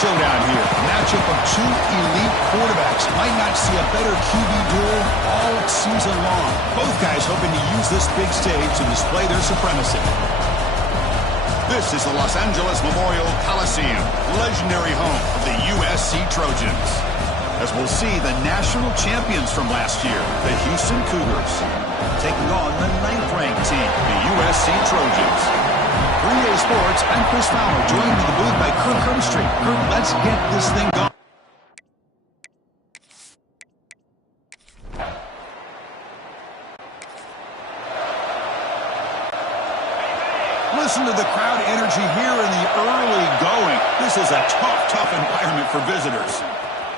showdown here. A matchup of two elite quarterbacks. Might not see a better QB duel all season long. Both guys hoping to use this big stage to display their supremacy. This is the Los Angeles Memorial Coliseum, legendary home of the USC Trojans. As we'll see the national champions from last year, the Houston Cougars, taking on the 9th-ranked team, the USC Trojans. 3A Sports, I'm Chris Fowler, joined in the booth by Kirk Herbstreit. Kirk, let's get this thing going. Listen to the crowd energy here in the early going. This is a tough environment for visitors.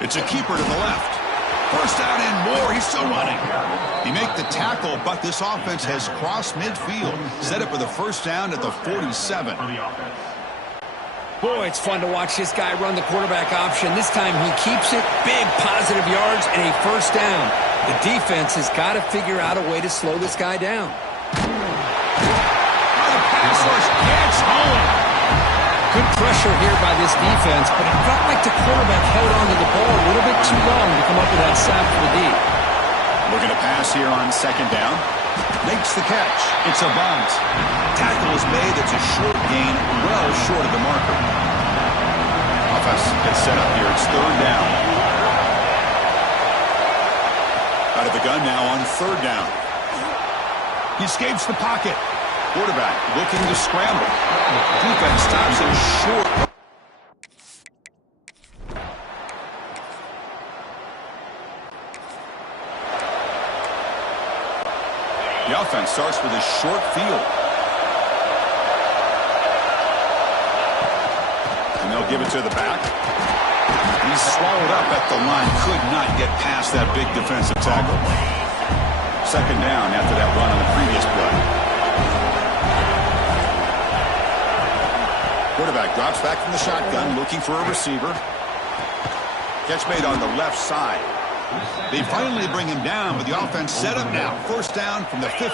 It's a keeper to the left. First down and more. He's still running. He made the tackle, but this offense has crossed midfield. Set up for the first down at the 47. Boy, it's fun to watch this guy run the quarterback option. This time he keeps it. Big positive yards and a first down. The defense has got to figure out a way to slow this guy down. Gets home. Good pressure here by this defense, but it felt like the quarterback held onto the ball a little bit too long to come up with that sack for the D. Looking to pass here on second down. Makes the catch. It's a bunt. Tackle is made. It's a short gain, well short of the marker. Offense gets set up here. It's third down. Out of the gun now on third down. He escapes the pocket. Quarterback looking to scramble. Defense stops him short. The offense starts with a short field. And they'll give it to the back. He's swallowed up at the line. Could not get past that big defensive tackle. Second down after that run on the previous play. Quarterback drops back from the shotgun, looking for a receiver. Catch made on the left side. They finally bring him down, but the offense set up now. First down from the 15.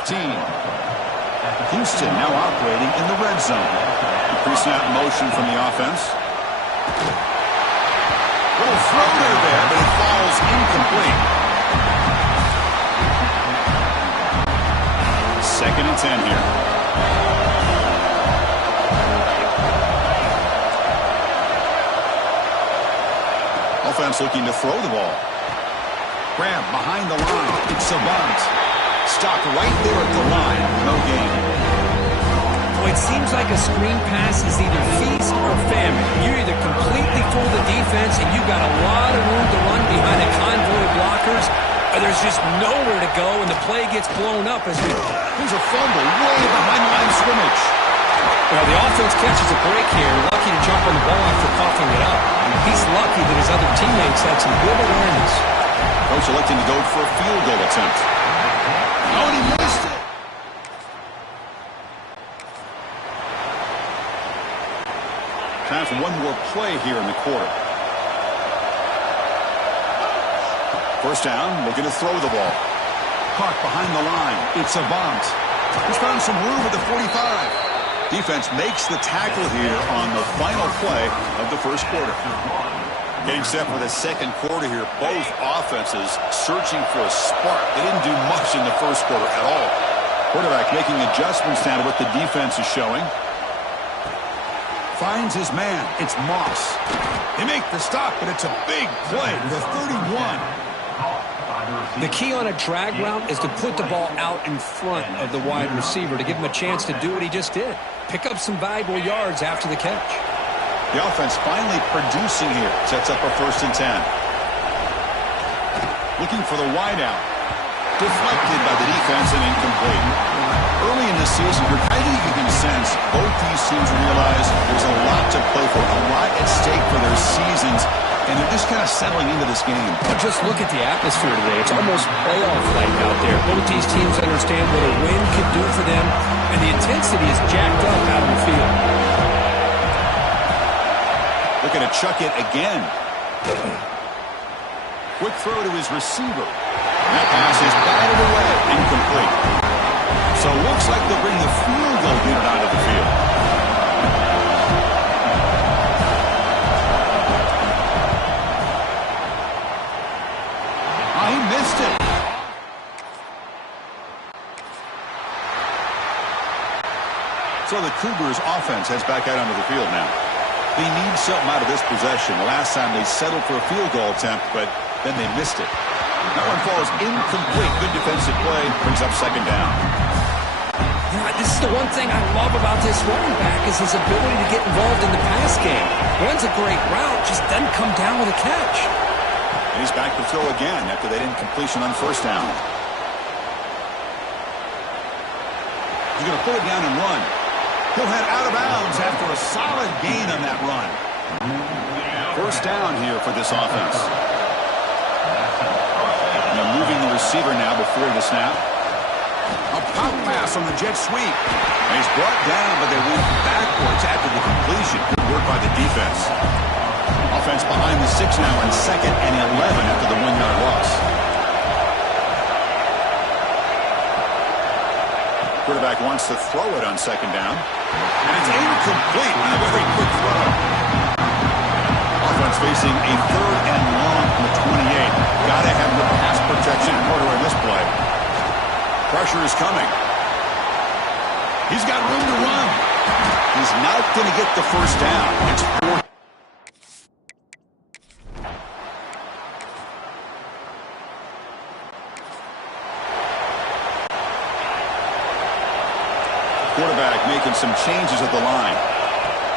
Houston now operating in the red zone. Pre-snap motion from the offense. Little floater there, but it falls incomplete. Second and 10 here. Offense looking to throw the ball. Grab behind the line. It's a bunt. Stopped right there at the line. No gain. Well, it seems like a screen pass is either feast or famine. You either completely fool the defense and you've got a lot of room to run behind a convoy of blockers, or there's just nowhere to go and the play gets blown up as we... There's a fumble way behind the line of scrimmage. Well, the offense catches a break here. Lucky to jump on the ball after coughing it up. He's lucky that his other teammates had some good awareness. Coach electing to go for a field goal attempt. Oh, and he missed it. Time for one more play here in the quarter. First down, looking to throw the ball. Caught behind the line. It's a bunt. He's found some room at the 45. Defense makes the tackle here on the final play of the first quarter. Getting set for the second quarter here. Both offenses searching for a spark. They didn't do much in the first quarter at all. Quarterback making adjustments now to what the defense is showing. Finds his man. It's Moss. They make the stop, but it's a big play to the 31. The key on a drag route is to put the ball out in front of the wide receiver to give him a chance to do what he just did. Pick up some valuable yards after the catch. The offense finally producing here. Sets up a first and 10. Looking for the wideout. Deflected by the defense and incomplete. Early in the season, I think you can sense both these teams realize there's a lot to play for, a lot at stake for their seasons, and they're just kind of settling into this game. But just look at the atmosphere today. It's almost playoff-like out there. Both these teams understand what a win could do for them, and the intensity is jacked up out in the field. Looking to chuck it again. Quick throw to his receiver. That pass is batted away. Incomplete. So it looks like they'll bring the field goal unit out of the field. So the Cougars offense heads back out onto the field now. They need something out of this possession. Last time they settled for a field goal attempt, but then they missed it. That one falls incomplete. Good defensive play. Brings up second down. Yeah, this is the one thing I love about this running back is his ability to get involved in the pass game. Runs a great route, just doesn't come down with a catch. And he's back to throw again after that incompletion on first down. He's going to put it down and run. He'll head out of bounds after a solid gain on that run. First down here for this offense. Now moving the receiver now before the snap. A pop pass on the jet sweep. And he's brought down, but they move backwards after the completion. Good work by the defense. Offense behind the 6 now on 2nd and 11 after the 1-yard loss. Quarterback wants to throw it on 2nd down. And it's incomplete on a very quick throw. Offense facing a 3rd and long from the 28. Got to have the pass protection in order in this play. Pressure is coming. He's got room to run. He's not going to get the first down. It's 4th. Quarterback making some changes at the line.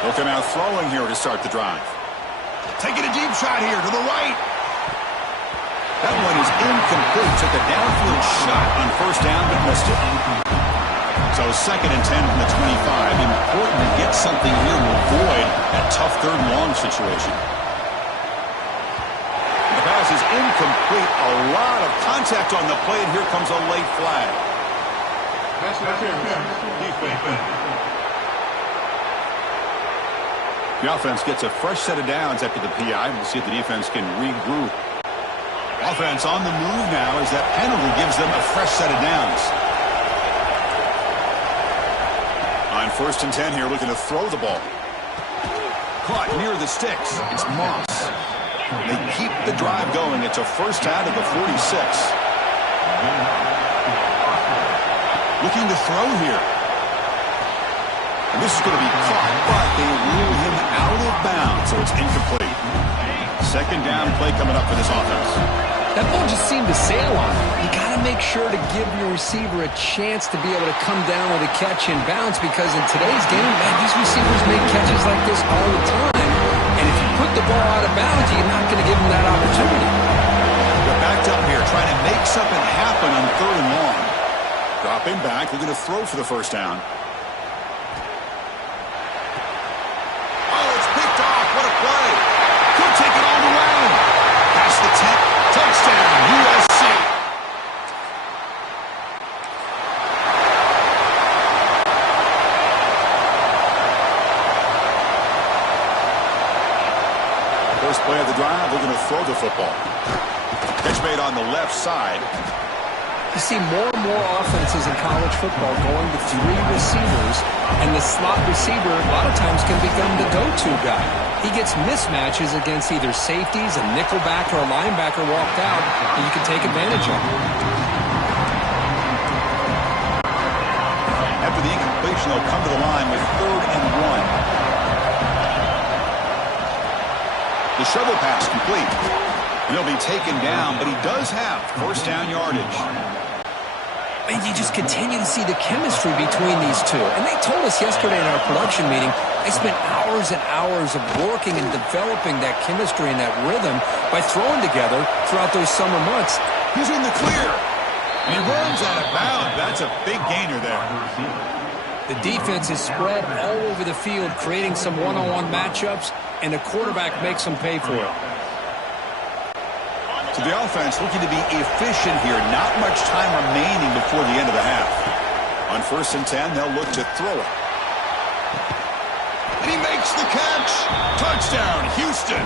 Looking out throwing here to start the drive. Taking a deep shot here to the right. That one is incomplete. Took a downfield shot on first down, but missed it. So 2nd and 10 from the 25. Important to get something here to avoid that tough 3rd and long situation. The pass is incomplete. A lot of contact on the play, and here comes a late flag. The offense gets a fresh set of downs after the PI. We'll see if the defense can regroup. Offense on the move now as that penalty gives them a fresh set of downs. On 1st and 10 here, looking to throw the ball. Caught near the sticks. It's Moss. They keep the drive going. It's a first down at the 46. Looking to throw here. And this is going to be caught, but they rule him out of bounds, so it's incomplete. 2nd down play coming up for this offense. That ball just seemed to sail on him. You got to make sure to give your receiver a chance to be able to come down with a catch in bounds because in today's game, man, these receivers make catches like this all the time. And if you put the ball out of bounds, you're not going to give them that opportunity. They're backed up here trying to make something happen on 3rd and long. Dropping back, looking to throw for the first down. Oh, it's picked off. What a play. Could take it all the way. Past the 10. Touchdown, USC. First play of the drive, looking to throw the football. Catch made on the left side. You see more and more offenses in college football going to 3 receivers, and the slot receiver a lot of times can become the go-to guy. He gets mismatches against either safeties, a nickelback, or a linebacker walked out, and you can take advantage of it. After the incompletion, they'll come to the line with 3rd and 1. The shovel pass complete. And he'll be taken down, but he does have first down yardage. And you just continue to see the chemistry between these two. And they told us yesterday in our production meeting, they spent hours and hours of working and developing that chemistry and that rhythm by throwing together throughout those summer months. He's in the clear. And he runs out of bounds. That's a big gainer there. The defense is spread all over the field, creating some one-on-one matchups, and the quarterback makes them pay for it. So the offense looking to be efficient here. Not much time remaining before the end of the half. On 1st and 10, they'll look to throw it. And he makes the catch. Touchdown, Houston.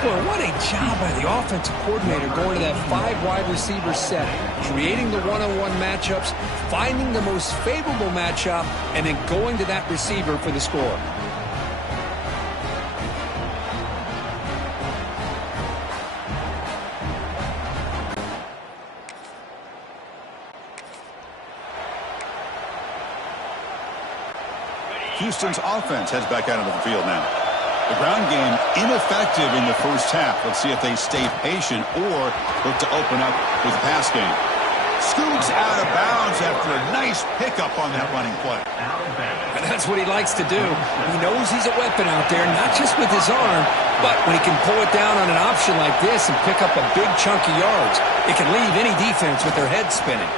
Boy, what a job by the offensive coordinator going to that 5 wide receiver set, creating the one-on-one matchups, finding the most favorable matchup, and then going to that receiver for the score. Houston's offense heads back out into the field now. The ground game ineffective in the first half. Let's see if they stay patient or look to open up with the pass game. Scoots out of bounds after a nice pickup on that running play. And that's what he likes to do. He knows he's a weapon out there, not just with his arm, but when he can pull it down on an option like this and pick up a big chunk of yards, it can leave any defense with their head spinning.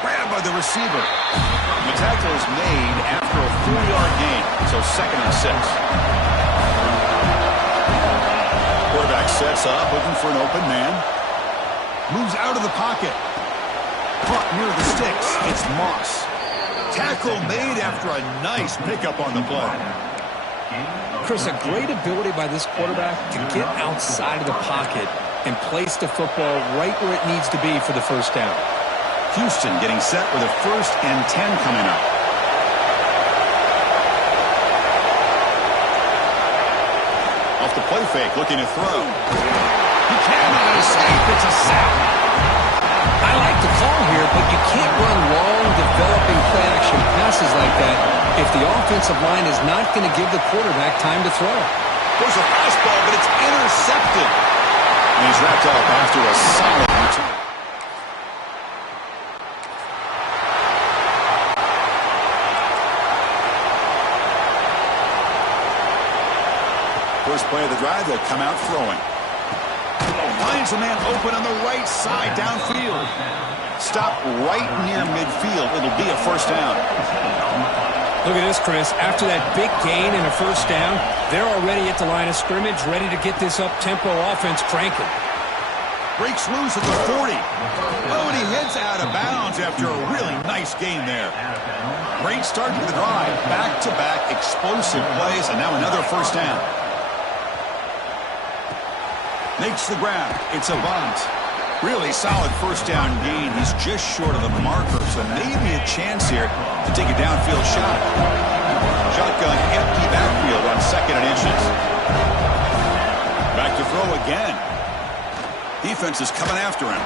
Grabbed by the receiver. The tackle is made after a 4-yard gain, so 2nd and 6. Quarterback sets up, looking for an open man. Moves out of the pocket. Caught near the sticks. It's Moss. Tackle made after a nice pickup on the play. Chris, a great ability by this quarterback to get outside of the pocket and place the football right where it needs to be for the first down. Houston getting set with a 1st and 10 coming up. Off the play fake, looking to throw. He cannot escape. It's a sack. I like the call here, but you can't run long, developing play-action passes like that if the offensive line is not going to give the quarterback time to throw. There's a fastball, but it's intercepted. And he's wrapped up after a solid return. First play of the drive, they'll come out throwing. Finds a man open on the right side downfield. Stop right near midfield. It'll be a 1st down. Look at this, Chris. After that big gain and a 1st down, they're already at the line of scrimmage, ready to get this up-tempo offense cranking. Breaks loose at the 40. Oh, and he heads out of bounds after a really nice gain there. Great start to the drive. Back-to-back explosive plays, and now another 1st down. Makes the grab. It's Avant. Really solid 1st down gain. He's just short of the marker, so maybe a chance here to take a downfield shot. Shotgun empty backfield on 2nd and inches. Back to throw again. Defense is coming after him.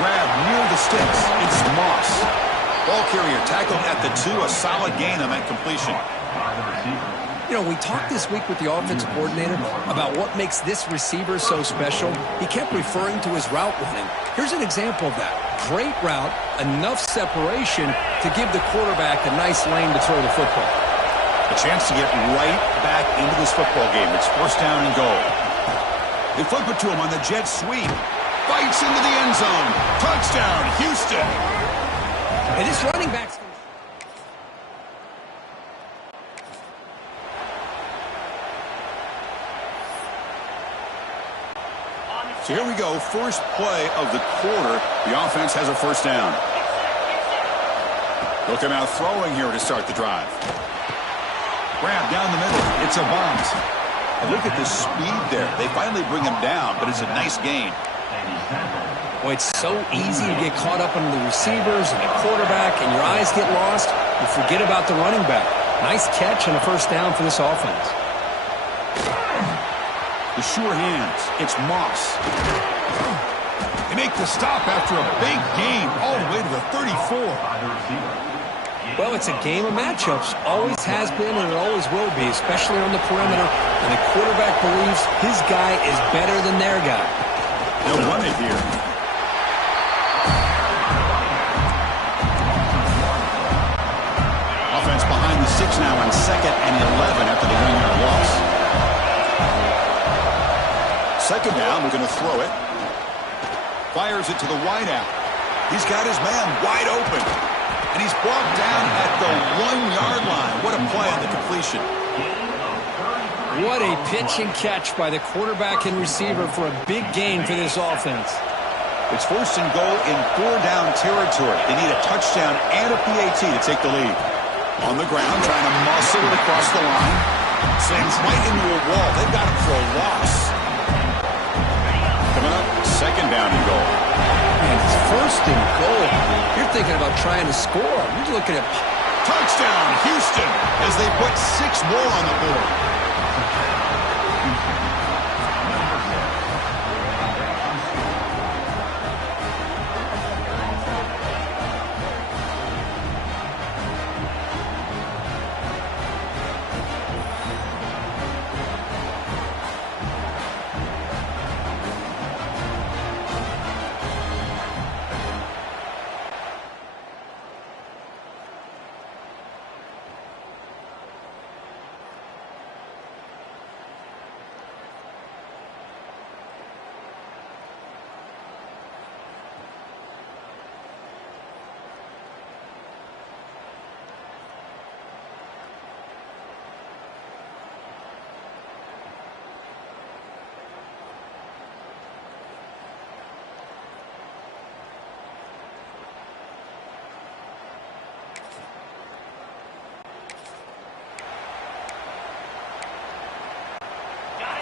Grab near the sticks. It's Moss. Ball carrier tackled at the 2. A solid gain on that completion. You know, we talked this week with the offensive coordinator about what makes this receiver so special. He kept referring to his route running. Here's an example of that. Great route, enough separation to give the quarterback a nice lane to throw the football. A chance to get right back into this football game. It's 1st down and goal. They flip it to him on the jet sweep. Bites into the end zone. Touchdown, Houston. And this running back's... So here we go, first play of the quarter. The offense has a 1st down. They'll come out throwing here to start the drive. Grab down the middle. It's Avant. And look at the speed there. They finally bring him down, but it's a nice gain. Boy, it's so easy to get caught up under the receivers and the quarterback, and your eyes get lost. You forget about the running back. Nice catch and a 1st down for this offense. The sure hands. It's Moss. They make the stop after a big gain all the way to the 34. Well, it's a game of matchups. Always has been and it always will be, especially on the perimeter. And the quarterback believes his guy is better than their guy. They'll run it here. Offense behind the 6 now on 2nd and 11 after the 1-yard loss. 2nd down, we're going to throw it. Fires it to the wideout. He's got his man wide open. And he's brought down at the 1-yard line. What a play on the completion. What a pitch and catch by the quarterback and receiver for a big gain for this offense. It's 1st and goal in 4-down territory. They need a touchdown and a PAT to take the lead. On the ground, trying to muscle it across the line. Slams right into a wall. They've got him for a loss. Coming up, 2nd down and goal. And it's 1st and goal. You're thinking about trying to score. You're looking at... Touchdown, Houston, as they put 6 more on the board.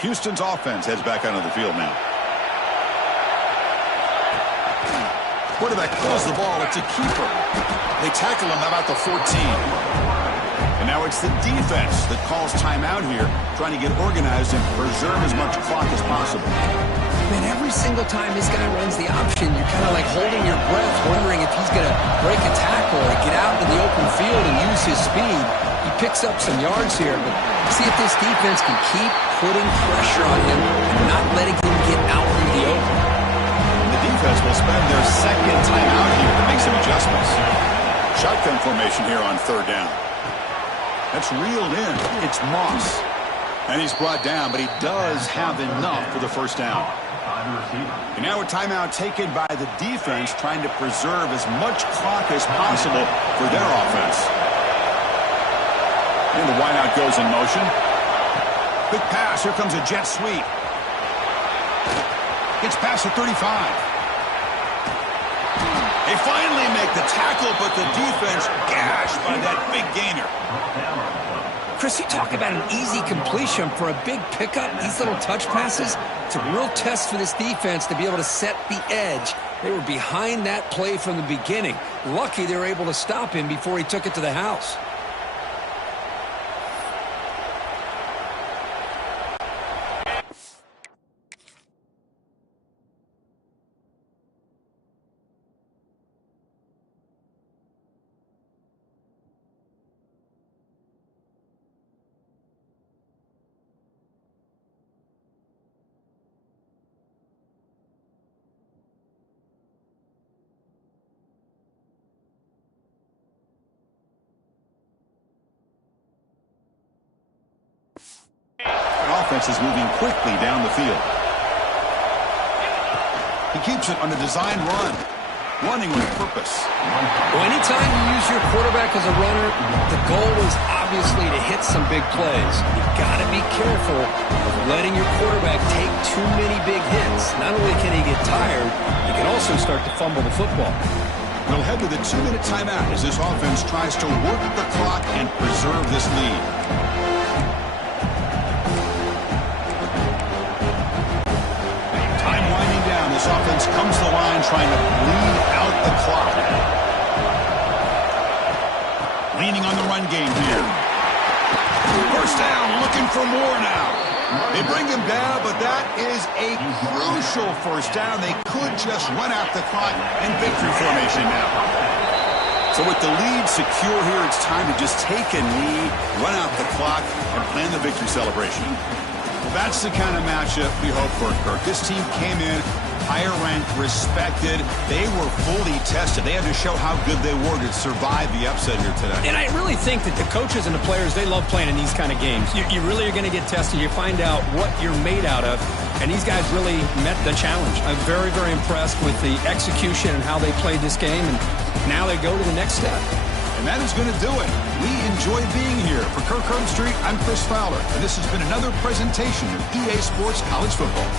Houston's offense heads back onto the field now. Quarterback throws the ball. It's a keeper. They tackle him about the 14. And now it's the defense that calls timeout here, trying to get organized and preserve as much clock as possible. Man, every single time this guy runs the option, you're kind of like holding your breath, wondering if he's going to break a tackle or get out in the open field and use his speed. He picks up some yards here, but see if this defense can keep putting pressure on him and not letting him get out in the open. The defense will spend their second time out here to make some adjustments. Shotgun formation here on third down. That's reeled in. It's Moss. And he's brought down, but he does have enough for the first down. And now a timeout taken by the defense, trying to preserve as much clock as possible for their offense. And the wideout goes in motion. Quick pass. Here comes a jet sweep. Gets past the 35. They finally make the tackle, but the defense gashed by that big gainer. Chris, you talk about an easy completion for a big pickup. These little touch passes, it's a real test for this defense to be able to set the edge. They were behind that play from the beginning. Lucky they were able to stop him before he took it to the house. Offense is moving quickly down the field. He keeps it on a design run, running with purpose. Well, anytime you use your quarterback as a runner, the goal is obviously to hit some big plays. You've got to be careful of letting your quarterback take too many big hits. Not only can he get tired, he can also start to fumble the football. We'll head to the 2-minute timeout as this offense tries to work the clock and preserve this lead. This offense comes to the line trying to bleed out the clock. Leaning on the run game here. First down, looking for more now. They bring him down, but that is a crucial first down. They could just run out the clock in victory formation now. So with the lead secure here, it's time to just take a knee, run out the clock, and plan the victory celebration. Well, that's the kind of matchup we hope for, Kirk. This team came in higher ranked, respected. They were fully tested. They had to show how good they were to survive the upset here today. And I really think that the coaches and the players, they love playing in these kind of games. You really are going to get tested. You find out what you're made out of. And these guys really met the challenge. I'm very, very impressed with the execution and how they played this game. And now they go to the next step. And that is going to do it. We enjoy being here. For Kirk Herbstreit, I'm Chris Fowler. And this has been another presentation of EA Sports College Football.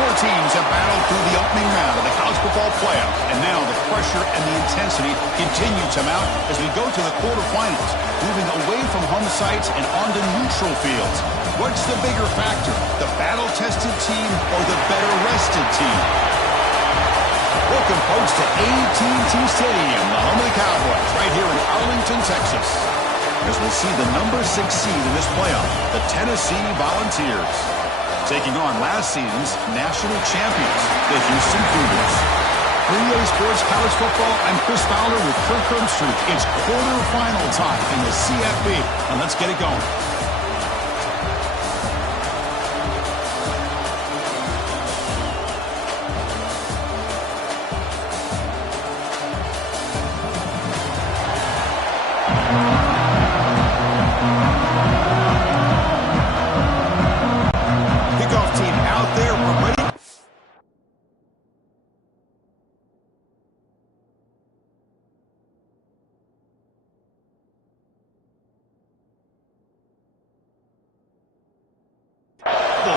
Four teams have battled through the opening round of the college football playoff, and now the pressure and the intensity continue to mount as we go to the quarterfinals, moving away from home sites and onto neutral fields. What's the bigger factor, the battle-tested team or the better-rested team? Welcome, folks, to AT&T Stadium, the home of the Cowboys, right here in Arlington, Texas, as we'll see the number 6 seed in this playoff, the Tennessee Volunteers, taking on last season's national champions, the Houston Cougars. For EA Sports College Football, I'm Chris Fowler with Kirk Herbstreit. It's quarterfinal time in the CFB, and let's get it going.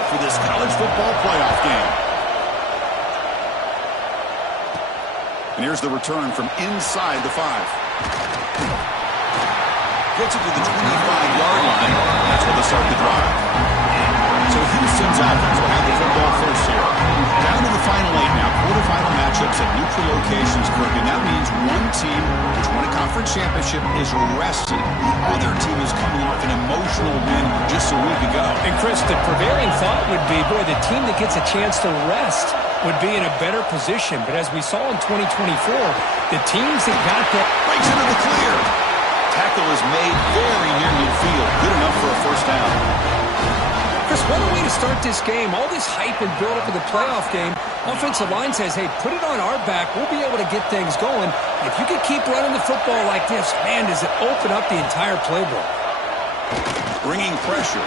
For this college football playoff game. And here's the return from inside the 5. Gets it to the 25-yard line. That's where they start the drive. So Houston's offense will have the football first here. Down to the final 8 now. Quarterfinal matchups at neutral locations, Kirk. And that means one team which won a conference championship is rested. The other team is coming off an emotional win just a week ago. And Chris, the prevailing thought would be, boy, the team that gets a chance to rest would be in a better position. But as we saw in 2024, the teams that got that breaks into the clear. Tackle is made very near midfield. Good enough for a first down. Chris, what a way to start this game. All this hype and build-up of the playoff game. Offensive line says, hey, put it on our back. We'll be able to get things going. If you can keep running the football like this, man, does it open up the entire playbook. Bringing pressure.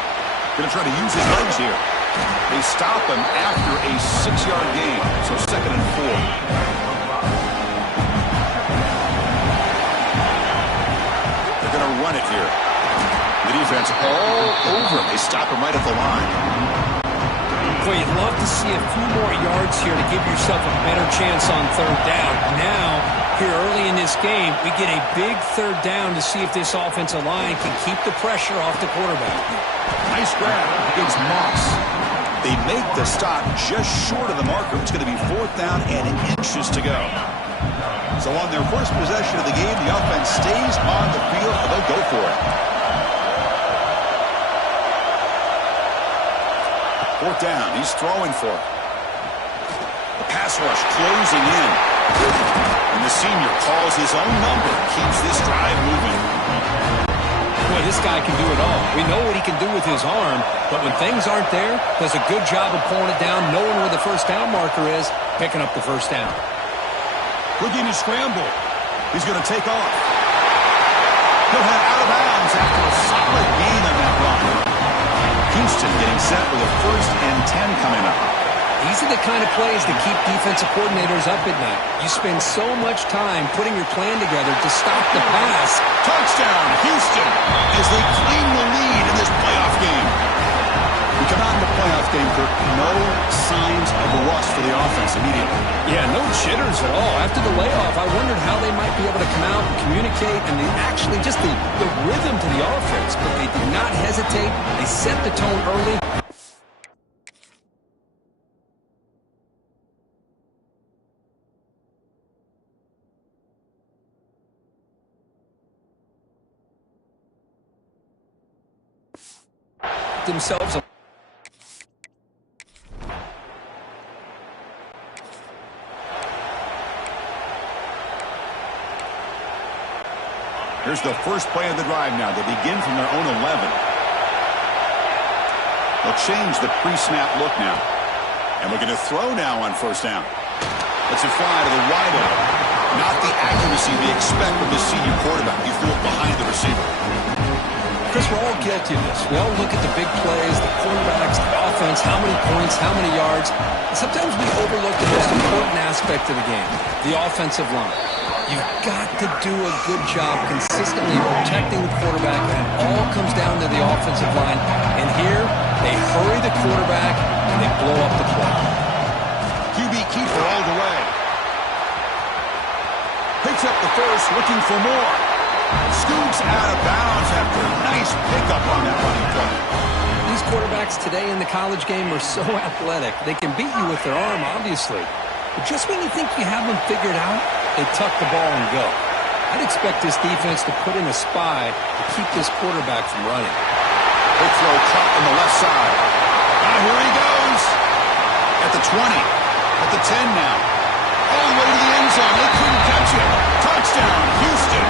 Going to try to use his legs here. They stop him after a 6-yard gain. So 2nd and 4. They're going to run it here. The defense all over him. They stop him right at the line. Boy, you'd love to see a few more yards here to give yourself a better chance on 3rd down. Now, here early in this game, we get a big 3rd down to see if this offensive line can keep the pressure off the quarterback. Nice grab against Moss. They make the stop just short of the marker. It's going to be 4th down and inches to go. So on their first possession of the game, the offense stays on the field, and they'll go for it. 4th down, he's throwing for it. The pass rush closing in. And the senior calls his own number, keeps this drive moving. Boy, this guy can do it all. We know what he can do with his arm, but when things aren't there, does a good job of pulling it down, knowing where the first down marker is, picking up the first down. Looking to scramble. He's going to take off. He'll head out of bounds after a solid gain on that run. Houston getting set with a 1st and 10 coming up. These are the kind of plays that keep defensive coordinators up at night. You spend so much time putting your plan together to stop the pass. Touchdown, Houston, as they claim the lead in this playoff game. We come out in the playoff game, Kirk, no signs of a rust for the offense immediately. Yeah, no jitters at all. After the layoff, I wondered how they might be able to come out and communicate and actually just the rhythm to the offense. But they did not hesitate. They set the tone early. Themselves. Here's the first play of the drive now. They begin from their own 11. They'll change the pre-snap look now. And we're going to throw now on 1st down. It's a fly to the wide area. Not the accuracy we expect from the senior quarterback. He threw it behind the receiver. Chris, we're all guilty of this. We all look at the big plays, the quarterbacks, the offense, how many points, how many yards. And sometimes we overlook the most important aspect of the game, the offensive line. You've got to do a good job consistently protecting the quarterback, and it all comes down to the offensive line. And here, they hurry the quarterback, and they blow up the play. QB keeper all the way. Picks up the first, looking for more. Scoops out of bounds after a nice pickup on that running play. These quarterbacks today in the college game are so athletic. They can beat you with their arm, obviously. But just when you think you have them figured out, they tuck the ball and go. I'd expect this defense to put in a spy to keep this quarterback from running. Big throw caught on the left side. Here he goes. At the 20. At the 10 now. All the way to the end zone. They couldn't catch it. Touchdown, Houston.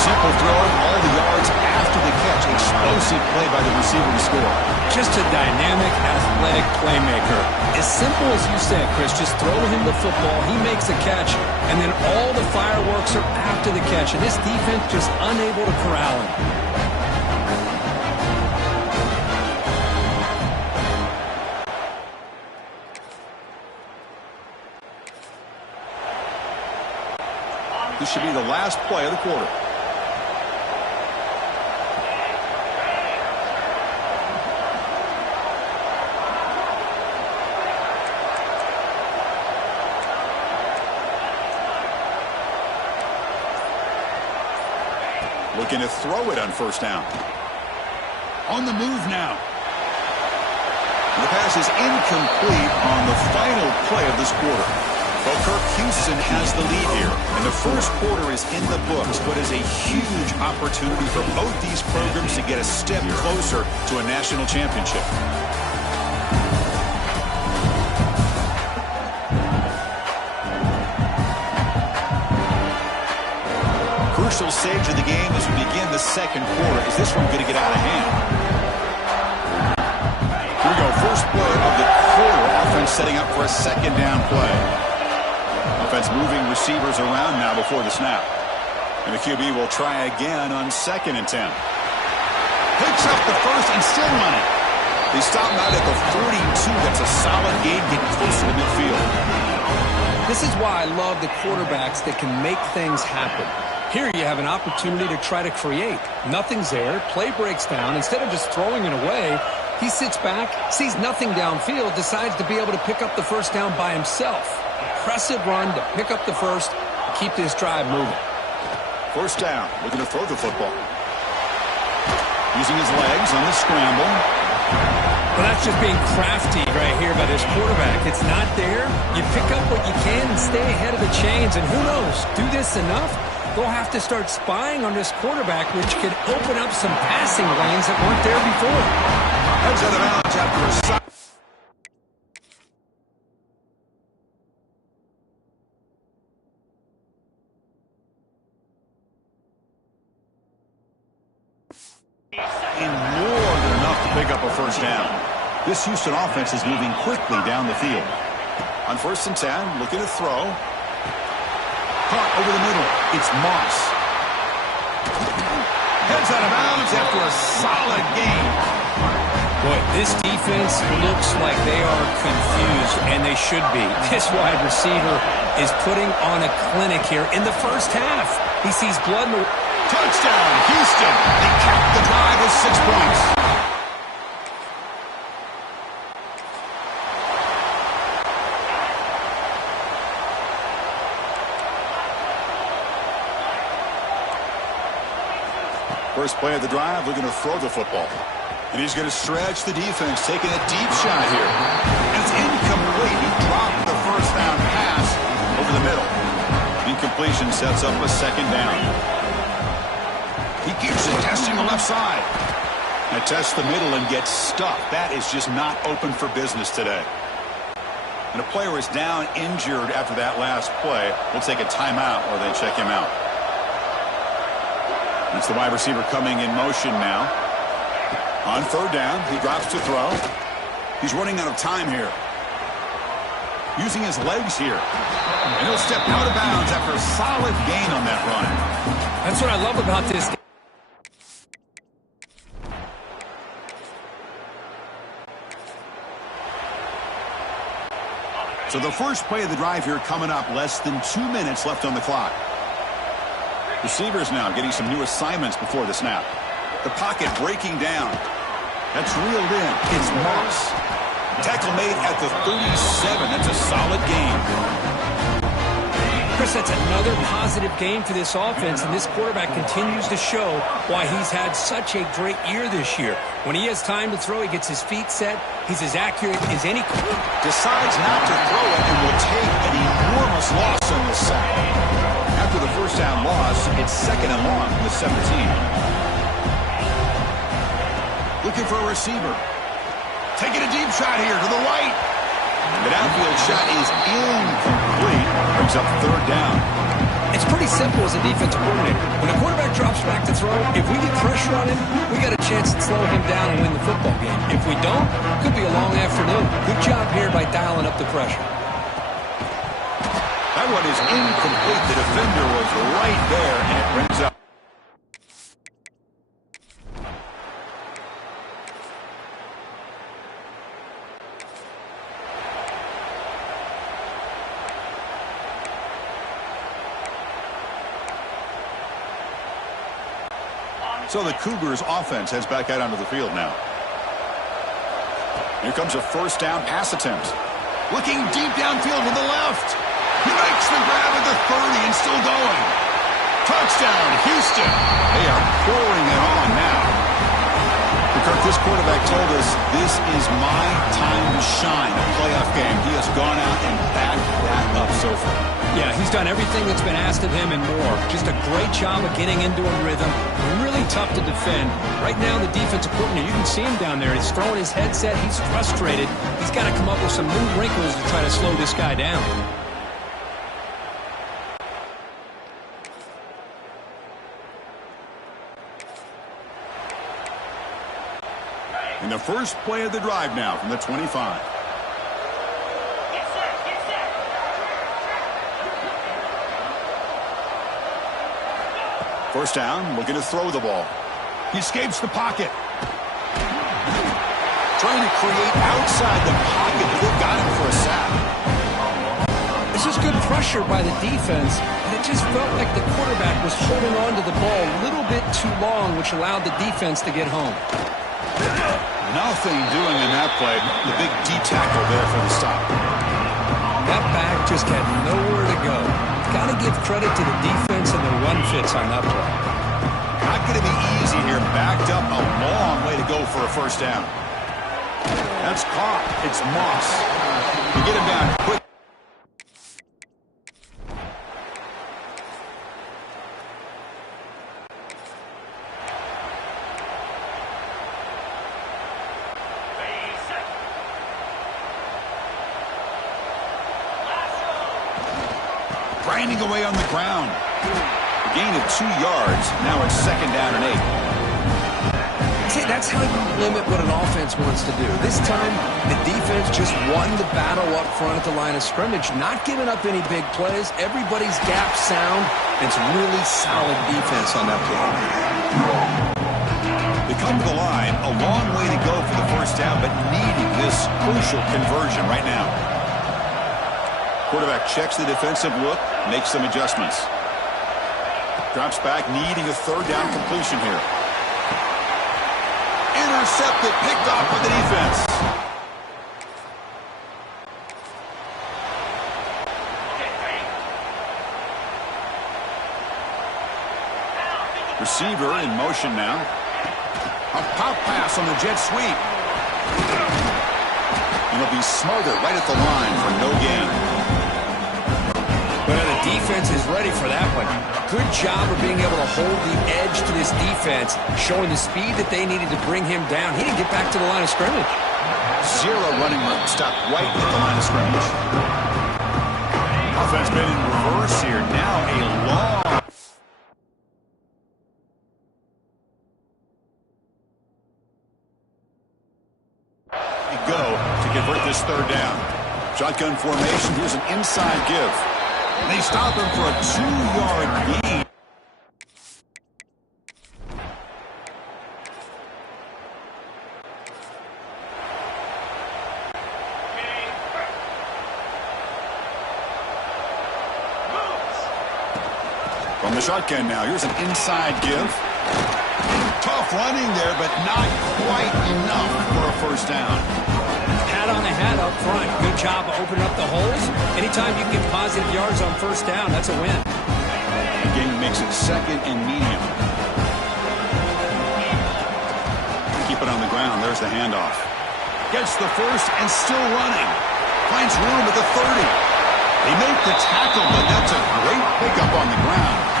Simple throw, all the yards after the catch. Explosive play by the receiver to score. Just a dynamic, athletic playmaker. As simple as you said, Chris, just throw him the football, he makes a catch, and then all the fireworks are after the catch. And this defense just unable to corral him. This should be the last play of the quarter. Looking to throw it on first down. On the move now. The pass is incomplete on the final play of this quarter. Well, Kirk, Houston has the lead here, and the first quarter is in the books, but is a huge opportunity for both these programs to get a step closer to a national championship. Crucial stage of the game as we begin the second quarter. Is this one going to get out of hand? Here we go, first play of the quarter. Offense setting up for a second down play. Offense moving receivers around now before the snap. And the QB will try again on 2nd and 10. Picks up the first and still running. They stop him out at the 42. That's a solid gain, getting closer to midfield. This is why I love the quarterbacks that can make things happen. Here you have an opportunity to try to create. Nothing's there. Play breaks down. Instead of just throwing it away, he sits back, sees nothing downfield, decides to be able to pick up the first down by himself. Impressive run to pick up the first, keep this drive moving. First down, looking to throw the football. Using his legs on the scramble. Well, that's just being crafty right here by this quarterback. It's not there. You pick up what you can and stay ahead of the chains. And who knows, do this enough, they'll have to start spying on this quarterback, which could open up some passing lanes that weren't there before. Heads out of bounds after a stop. And more than enough to pick up a first down. This Houston offense is moving quickly down the field. On 1st and 10, looking to throw. Caught over the middle. It's Moss. Heads out of bounds after a solid gain. Boy, this defense looks like they are confused, and they should be. This wide receiver is putting on a clinic here in the first half. He sees blood in the... Touchdown, Houston. They capped the drive with 6 points. First play of the drive, looking to throw the football. And he's going to stretch the defense, taking a deep shot here. And it's incomplete. He dropped the first down pass over the middle. Incompletion sets up a 2nd down. He keeps it, testing the left side. And tests the middle and gets stuffed. That is just not open for business today. And a player is down injured after that last play. We'll take a timeout or they check him out. It's the wide receiver coming in motion now. On 3rd down, he drops to throw. He's running out of time here. Using his legs here. And he'll step out of bounds after a solid gain on that run. That's what I love about this game. So the first play of the drive here coming up, less than 2 minutes left on the clock. Receivers now getting some new assignments before the snap. The pocket breaking down. That's reeled in. It's Moss. Tackle made at the 37. That's a solid gain. Chris, that's another positive game for this offense, and this quarterback continues to show why he's had such a great year this year. When he has time to throw, he gets his feet set. He's as accurate as any. Decides not to throw it and will take an enormous loss on the sack. After the first down loss, it's 2nd and long from the 17. Looking for a receiver. Taking a deep shot here to the right. The downfield shot is incomplete. Brings up 3rd down. It's pretty simple as a defensive coordinator. When a quarterback drops back to throw, if we get pressure on him, we got a chance to slow him down and win the football game. If we don't, it could be a long afternoon. Good job here by dialing up the pressure. That one is incomplete. The defender was right there, and it brings up. So the Cougars offense heads back out onto the field now. Here comes a 1st down pass attempt. Looking deep downfield to the left. He makes the grab at the 30 and still going. Touchdown, Houston. They are pouring it on now. Kirk, this quarterback told us this is my time to shine, a playoff game. He has gone out and backed that up so far. Yeah, he's done everything that's been asked of him and more. Just a great job of getting into a rhythm. Really tough to defend. Right now, the defensive coordinator, you can see him down there. He's throwing his headset. He's frustrated. He's got to come up with some new wrinkles to try to slow this guy down. And the first play of the drive now from the 25. First down, looking to throw the ball. He escapes the pocket. Trying to create outside the pocket, but they've got him for a sack. This is good pressure by the defense, and it just felt like the quarterback was holding on to the ball a little bit too long, which allowed the defense to get home. Nothing doing in that play. The big D tackle there for the stop. That back just had nowhere to go. Got to give credit to the defense and the run fits on that play. Not going to be easy here. Backed up a long way to go for a first down. That's caught. It's Moss. You get him down quick. Grinding away on the ground. A gain of 2 yards. Now it's 2nd down and 8. See, that's how you limit what an offense wants to do. This time, the defense just won the battle up front at the line of scrimmage, not giving up any big plays. Everybody's gap sound. It's really solid defense on that play. They come to the line. A long way to go for the first down, but needing this crucial conversion right now. Quarterback checks the defensive look, makes some adjustments. Drops back, needing a 3rd down completion here. Intercepted, picked off by the defense. Receiver in motion now. A pop pass on the jet sweep. And it'll be smothered right at the line for no gain. But the defense is ready for that one. Good job of being able to hold the edge to this defense, showing the speed that they needed to bring him down. He didn't get back to the line of scrimmage. 0 running room. Stopped right at the line of scrimmage. Offense been in reverse here. Now a long. Go to convert this 3rd down. Shotgun formation. Here's an inside give. They stop him for a 2-yard gain. From the shotgun now, here's an inside give. Tough running there, but not quite enough for a first down. Pat on the job of opening up the holes. Anytime you can get positive yards on first down, that's a win. The game makes it second and medium. Keep it on the ground. There's the handoff. Gets the first and still running. Finds room at the 30. They make the tackle, but that's a great pickup on the ground.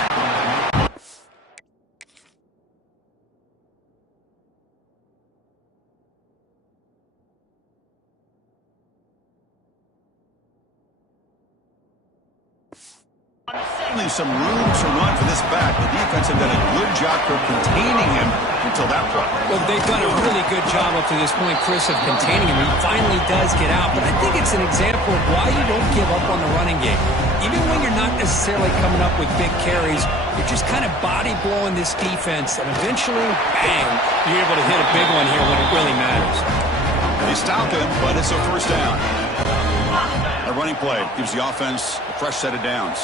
Finally, some room to run for this back. The defense have done a good job for containing him until that point. Well, they've done a really good job up to this point, Chris, of containing him. He finally does get out, but I think it's an example of why you don't give up on the running game. Even when you're not necessarily coming up with big carries, you're just kind of body blowing this defense, and eventually, bang, you're able to hit a big one here when it really matters. They stop him, but it's a first down. A running play gives the offense a fresh set of downs.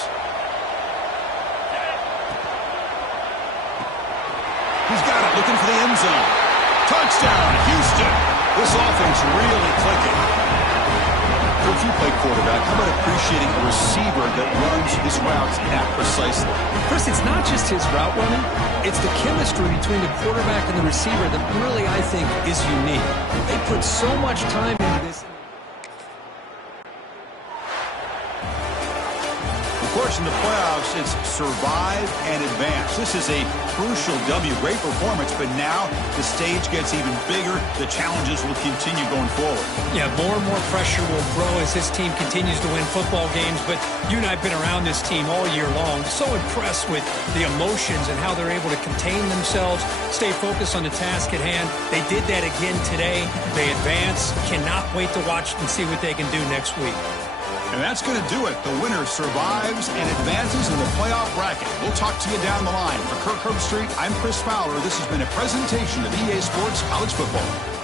He's got it, looking for the end zone. Touchdown, Houston. This offense really clicking. If you play quarterback, how about appreciating a receiver that runs his routes that precisely? Chris, it's not just his route running. It's the chemistry between the quarterback and the receiver that really, I think, is unique. They put so much time into this. Of course, in the playoffs, it's survive and advance. This is a crucial W. Great performance, but now the stage gets even bigger. The challenges will continue going forward. Yeah, more and more pressure will grow as this team continues to win football games, but you and I have been around this team all year long. So impressed with the emotions and how they're able to contain themselves, stay focused on the task at hand. They did that again today. They advance. Cannot wait to watch and see what they can do next week. And that's going to do it. The winner survives and advances in the playoff bracket. We'll talk to you down the line. For Kirk Herbstreit, I'm Chris Fowler. This has been a presentation of EA Sports College Football.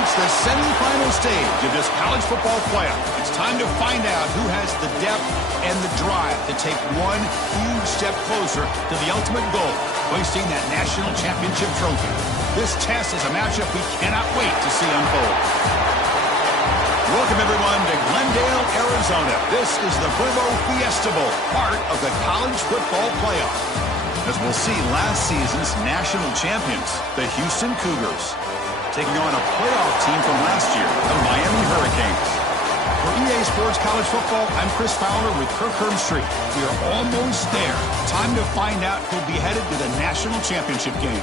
reached the semifinal stage of this college football playoff. It's time to find out who has the depth and the drive to take one huge step closer to the ultimate goal, hoisting that national championship trophy. This test is a matchup we cannot wait to see unfold. Welcome, everyone, to Glendale, Arizona. This is the Verbo Fiesta Bowl, part of the college football playoff. As we'll see, last season's national champions, the Houston Cougars, taking on a playoff team from last year, the Miami Hurricanes. For EA Sports College Football, I'm Chris Fowler with Kirk Herbstreit. We are almost there. Time to find out who'll be headed to the national championship game.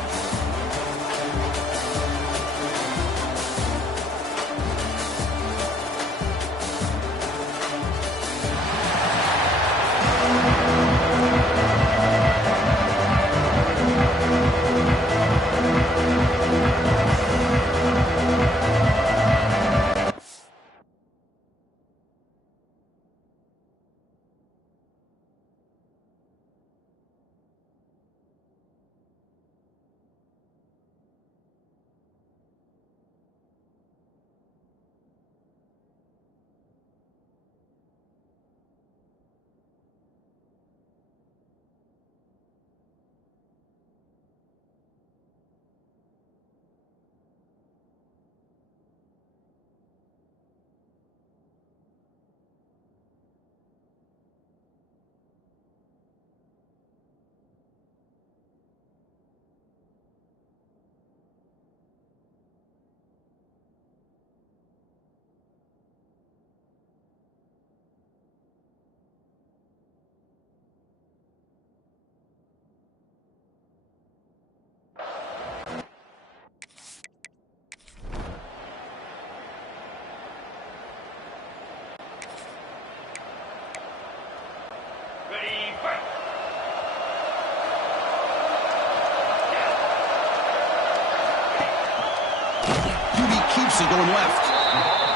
Going left.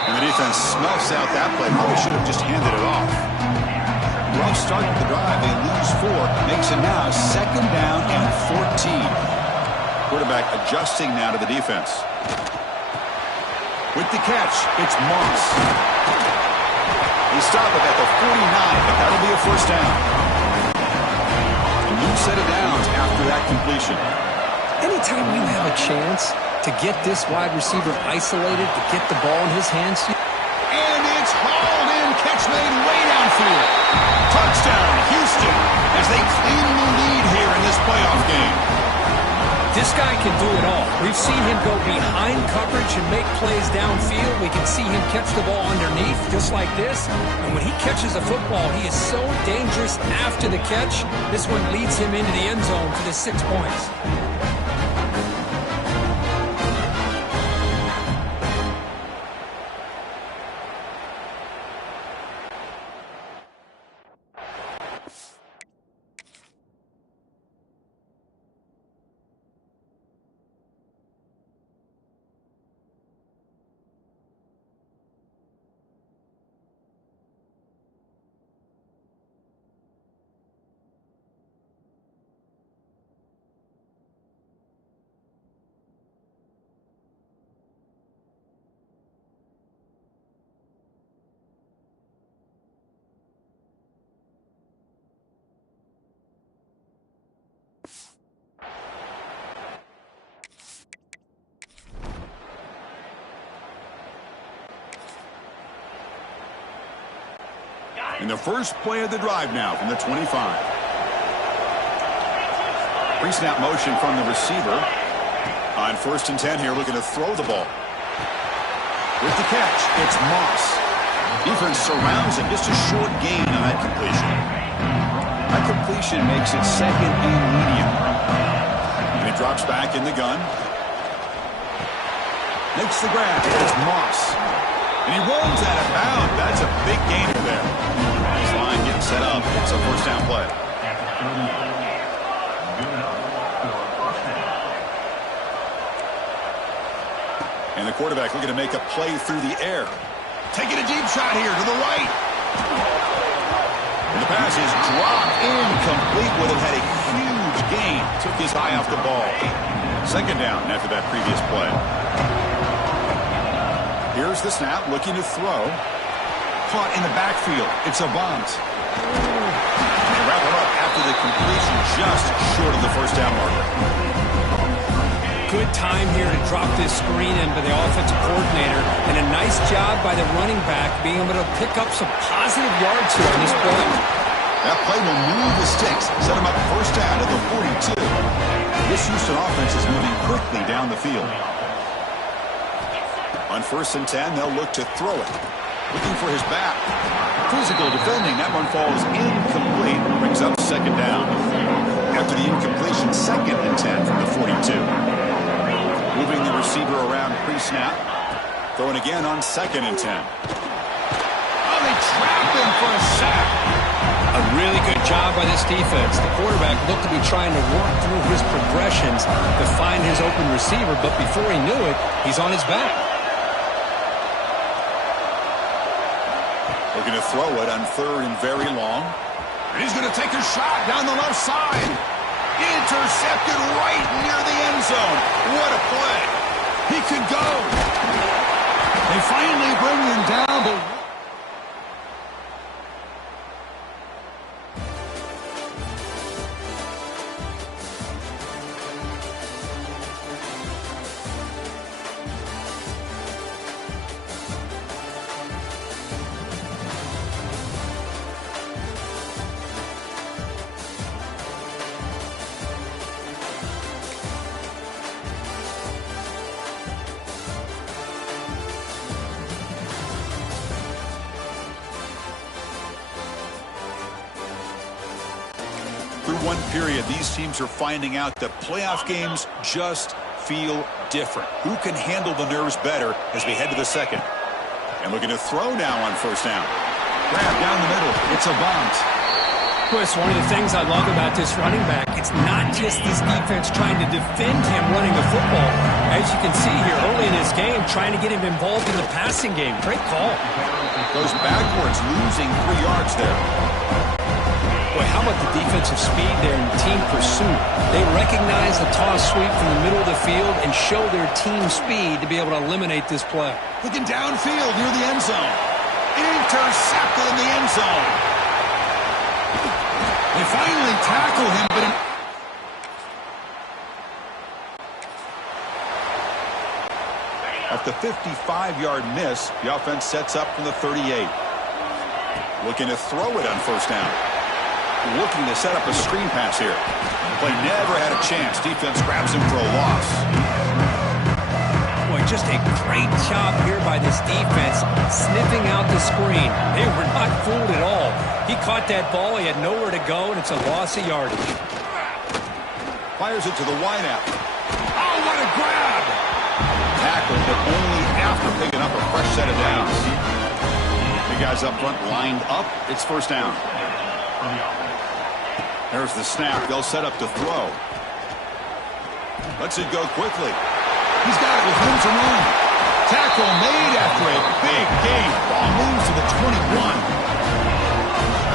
And the defense smells out that play. Probably should have just handed it off. Rough start to the drive. They lose 4. Makes it now 2nd down and 14. Quarterback adjusting now to the defense. With the catch, it's Moss. He stopped it at the 49, but that'll be a 1st down. A new set of downs after that completion. Anytime you have a chance to get this wide receiver isolated, to get the ball in his hands. And it's hauled in. Catch made way downfield. Touchdown, Houston, as they claim the lead here in this playoff game. This guy can do it all. We've seen him go behind coverage and make plays downfield. We can see him catch the ball underneath, just like this. And when he catches a football, he is so dangerous after the catch. This one leads him into the end zone for the 6 points. In the first play of the drive now from the 25. Pre-snap motion from the receiver. On 1st and 10 here, looking to throw the ball. With the catch, it's Moss. Defense surrounds him. Just a short gain on that completion. That completion makes it 2nd and medium. And he drops back in the gun. Makes the grab. It's Moss. And he rolls out of bounds. That's a big gainer there. His line getting set up. It's a 1st down play. And the quarterback looking to make a play through the air. Taking a deep shot here to the right. And the pass is dropped incomplete. Would have had a huge gain. Took his eye off the ball. 2nd down after that previous play. Here's the snap, looking to throw. Caught in the backfield. It's a bunt. And wrap it up after the completion, just short of the first down marker. Good time here to drop this screen in by the offensive coordinator, and a nice job by the running back being able to pick up some positive yards here on this play. That play will move the sticks, set them up first down at the 42. This Houston offense is moving quickly down the field. On 1st and 10, they'll look to throw it. Looking for his back. Physical defending. That one falls incomplete. Brings up second down. After the incompletion, 2nd and 10 from the 42. Moving the receiver around pre-snap. Throwing again on 2nd and 10. Oh, they trap him for a sack. A really good job by this defense. The quarterback looked to be trying to work through his progressions to find his open receiver, but before he knew it, he's on his back. Looking to throw it on 3rd and very long. And he's going to take a shot down the left side. Intercepted right near the end zone. What a play. He could go. They finally bring him down, but... One period, these teams are finding out that playoff games just feel different. Who can handle the nerves better as we head to the second? And looking to throw now on 1st down. Grab down the middle. It's a bunt. Chris, one of the things I love about this running back, it's not just this defense trying to defend him running the football. As you can see here early in this game, trying to get him involved in the passing game. Great call. Goes backwards, losing 3 yards there. Boy, how about the defensive speed there in team pursuit? They recognize the toss sweep from the middle of the field and show their team speed to be able to eliminate this play. Looking downfield near the end zone. Intercepted in the end zone. They finally tackle him, but... At the 55-yard miss, the offense sets up from the 38. Looking to throw it on 1st down. Looking to set up a screen pass here. Play never had a chance. Defense grabs him for a loss. Boy, just a great job here by this defense, sniffing out the screen. They were not fooled at all. He caught that ball. He had nowhere to go, and it's a loss of yardage. Fires it to the wideout. Oh, what a grab! Tackled, but only after picking up a fresh set of downs. The guys up front lined up. It's 1st down. There's the snap. They'll set up to throw. Lets it go quickly. He's got it with room to run. Tackle made after a big gain. Ball moves to the 21.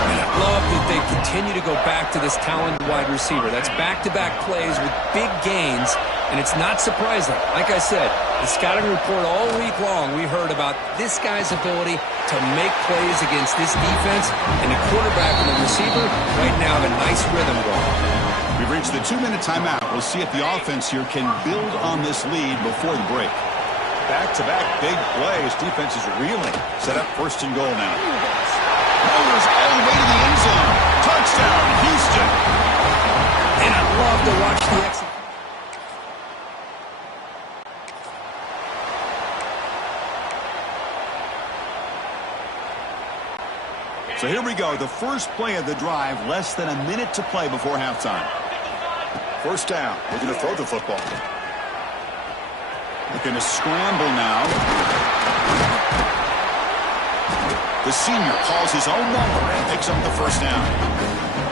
And I love that they continue to go back to this talented wide receiver. That's back-to-back plays with big gains, and it's not surprising. Like I said, the scouting report all week long, we heard about this guy's ability to make plays against this defense, and the quarterback and the receiver right now have a nice rhythm going. We've reached the 2-minute timeout. We'll see if the offense here can build on this lead before the break. Back-to-back big plays. Defense is reeling. Set up 1st and goal now. Bowlers all the way to the end zone. Touchdown, Houston. And I love to watch the execution. So here we go, the first play of the drive, less than a minute to play before halftime. 1st down, looking to throw the football. Looking to scramble now. The senior calls his own number and picks up the 1st down.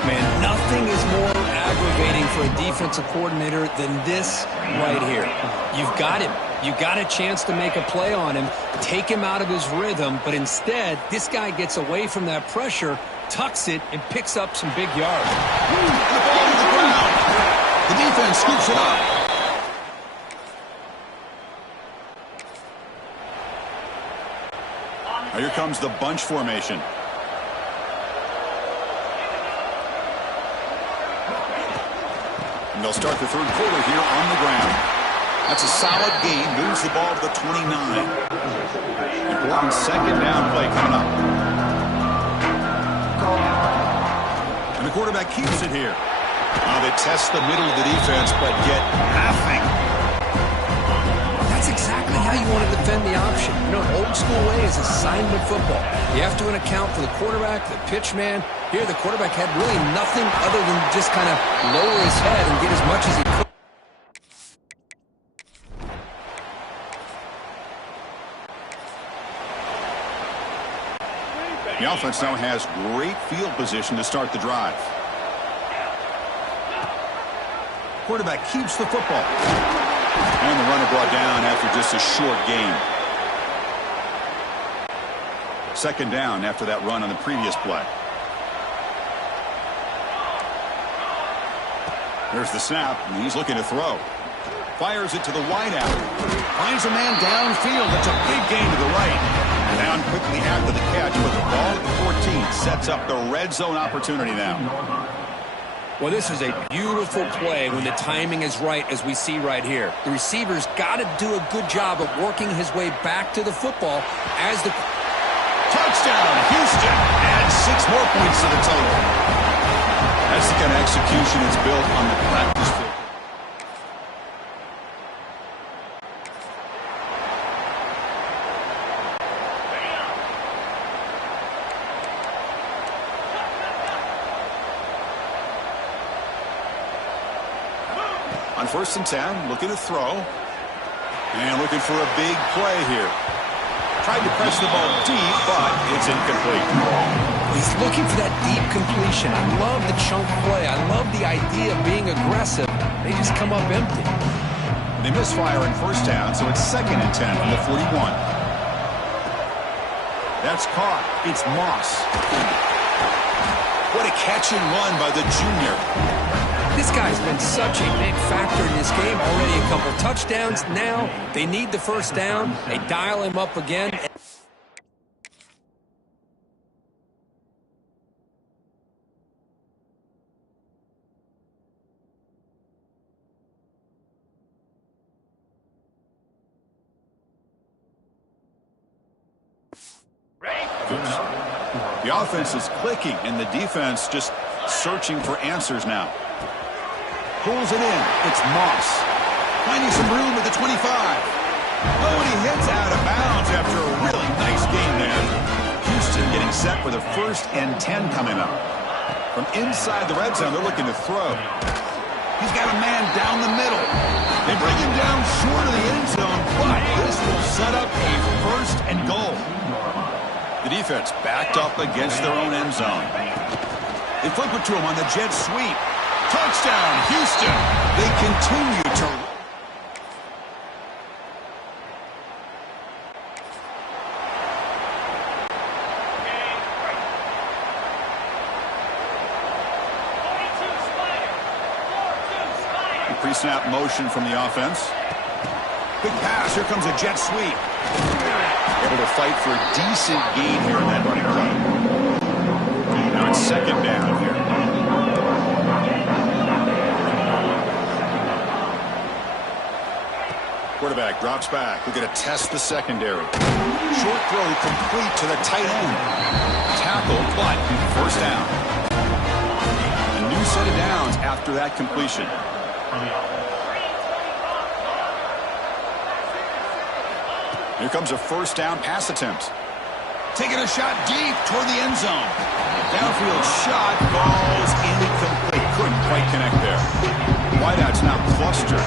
Man, nothing is more aggravating for a defensive coordinator than this right here. You've got him. You got a chance to make a play on him, take him out of his rhythm, but instead, this guy gets away from that pressure, tucks it, and picks up some big yards. And the ball to the ground. The defense scoops it up. Now here comes the bunch formation. And they'll start the third quarter here on the ground. That's a solid gain. Moves the ball to the 29. Important second down play coming up. And the quarterback keeps it here. They test the middle of the defense, but get nothing. That's exactly how you want to defend the option. You know, an old school way is assignment football. You have to account for the quarterback, the pitch man. Here, the quarterback had really nothing other than just kind of lower his head and get as much as he could. The offense now has great field position to start the drive. Quarterback keeps the football. And the runner brought down after just a short gain. Second down after that run on the previous play. There's the snap, and he's looking to throw. Fires it to the wideout. Finds a man downfield. That's a big gain to the right. Down quickly after the catch, but the ball at the 14 sets up the red zone opportunity now. Well, this is a beautiful play when the timing is right, as we see right here. The receiver's got to do a good job of working his way back to the football as the... Touchdown, Houston. Add 6 more points to the total. That's the kind of execution that's built on the practice field. On 1st and 10, looking to throw. And looking for a big play here. Tried to press the ball deep, but it's incomplete. He's looking for that deep completion. I love the chunk play. I love the idea of being aggressive. They just come up empty. They misfire in 1st down, so it's 2nd and 10 from the 41. That's caught. It's Moss. What a catch and run by the junior. This guy's been such a big factor in this game. Already a couple touchdowns. Now they need the 1st down. They dial him up again. The offense is clicking, and the defense just searching for answers now. Pulls it in. It's Moss. Finding some room at the 25. Oh, and he hits out of bounds after a really nice game there. Houston getting set for the 1st and 10 coming up. From inside the red zone, they're looking to throw. He's got a man down the middle. They bring him down short of the end zone, but this will set up a 1st and goal. The defense backed up against their own end zone. They flip it to him on the jet sweep. Touchdown, Houston. They continue to... Pre-snap motion from the offense. Big pass. Here comes a jet sweep. Able to fight for a decent gain here in that running play. Now it's 2nd down here. Quarterback drops back. We're going to test the secondary. Short throw complete to the tight end. Tackle, but 1st down. A new set of downs after that completion. Here comes a 1st down pass attempt. Taking a shot deep toward the end zone. Downfield shot goes incomplete. Couldn't quite connect there. Wideout's now clustered.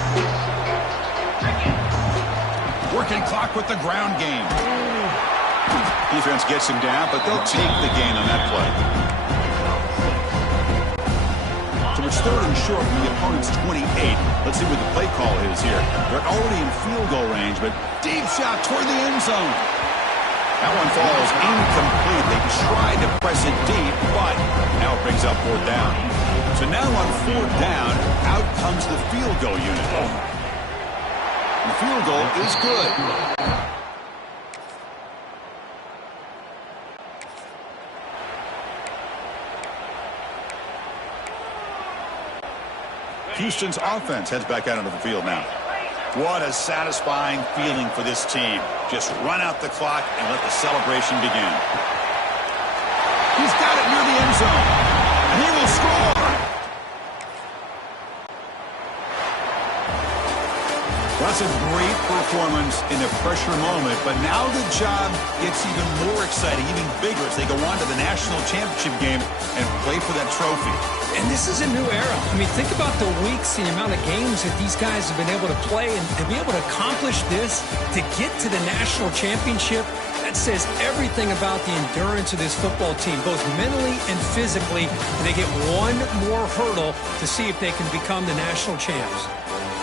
Working clock with the ground game. Defense gets him down, but they'll take the gain on that play. So it's 3rd and short from the opponent's 28. Let's see what the play call is here. They're already in field goal range, but deep shot toward the end zone. That one falls incomplete. They tried to press it deep, but now it brings up 4th down. So now on 4th down, out comes the field goal unit. The field goal is good. Houston's offense heads back out onto the field now. What a satisfying feeling for this team. Just run out the clock and let the celebration begin. He's got it near the end zone, and he will score. That's a great performance in a pressure moment, but now the job gets even more exciting, even bigger as they go on to the national championship game and play for that trophy. And this is a new era. I mean, think about the weeks, the amount of games that these guys have been able to play, and to be able to accomplish this, to get to the national championship, that says everything about the endurance of this football team, both mentally and physically. They get one more hurdle to see if they can become the national champs.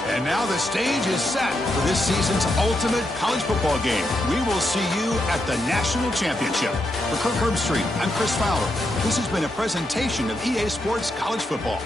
And now the stage is set for this season's ultimate college football game. We will see you at the national championship. For Kirk Herbstreit, I'm Chris Fowler. This has been a presentation of EA Sports College Football.